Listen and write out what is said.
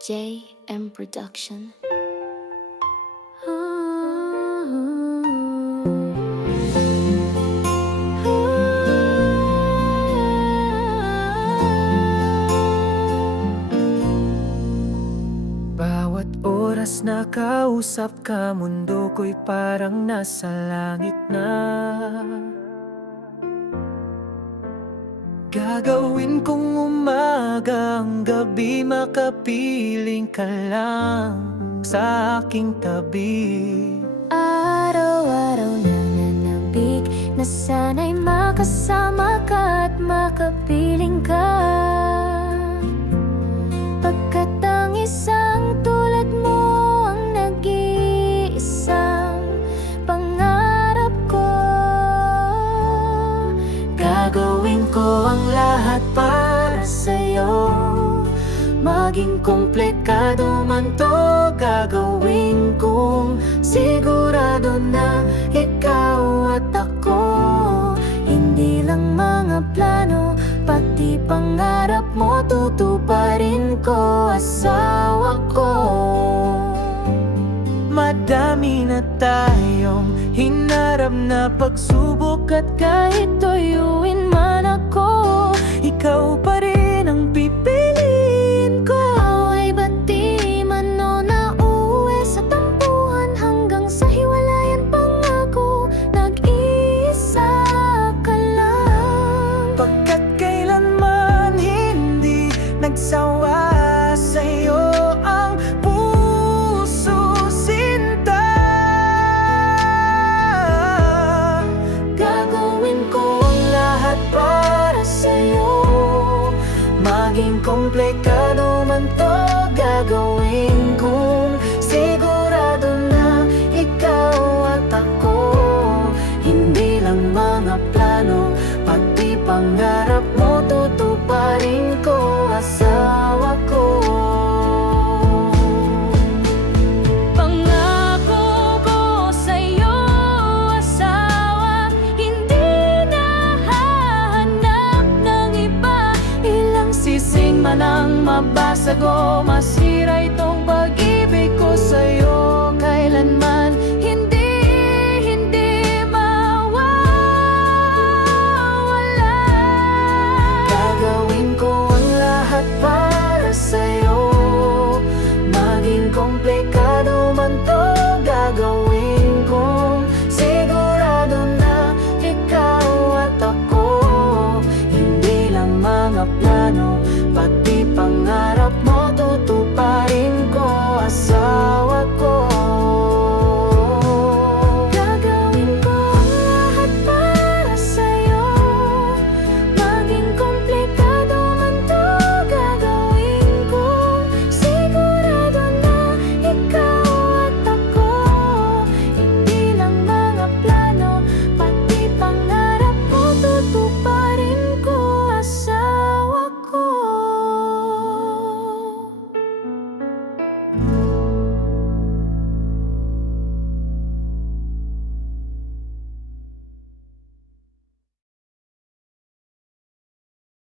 JM Production. Bawat oras na kausap ka, mundo ko'y parang nasa langit na. Gagawin kong umaga ang gabi, makapiling ka lang sa aking tabi. Araw-araw nananabik na sana'y makasama ka at makapiling ka. Pagkat ang isang tulad mo ang nag-iisang pangarap ko. Gagawin ko ang lahat para sa'yo, maging komplikado man to. Gagawin kong sigurado na ikaw at ako. Hindi lang mga plano, pati pangarap mo tutuparin ko, asawa ko. Madami na tayong hinarap na pagsubok, at kahit tuyuin man ako, ikaw pa rin ang pipiliin ko. Away ba't di man o nauwi sa tampuhan, hanggang sa hiwalayan pangako, nag-iisa ka lang. Pagkat kailanman hindi nagsawa sa'yo ang puso, sinta. Gagawin ko ang lahat para sa'yo, maging komplikado man to. Gagawin kong sigurado na ikaw at ako. Hindi lang mga plano, pati pangarap mo tutuparin ko, asawa ko. Pangako ko sa'yo, asawa, hindi na hahanap ng iba. Ilang sising man ang mabasag o masira itong pag-ibig ko sa'yo, kailanman hindi mawawala. Gagawin ko ang lahat para sa'yo, maging komplikado man to. Gagawin kong sigurado na ikaw at ako. Hindi lang mga plano, pati pangarap mo tutuparin ko, asawa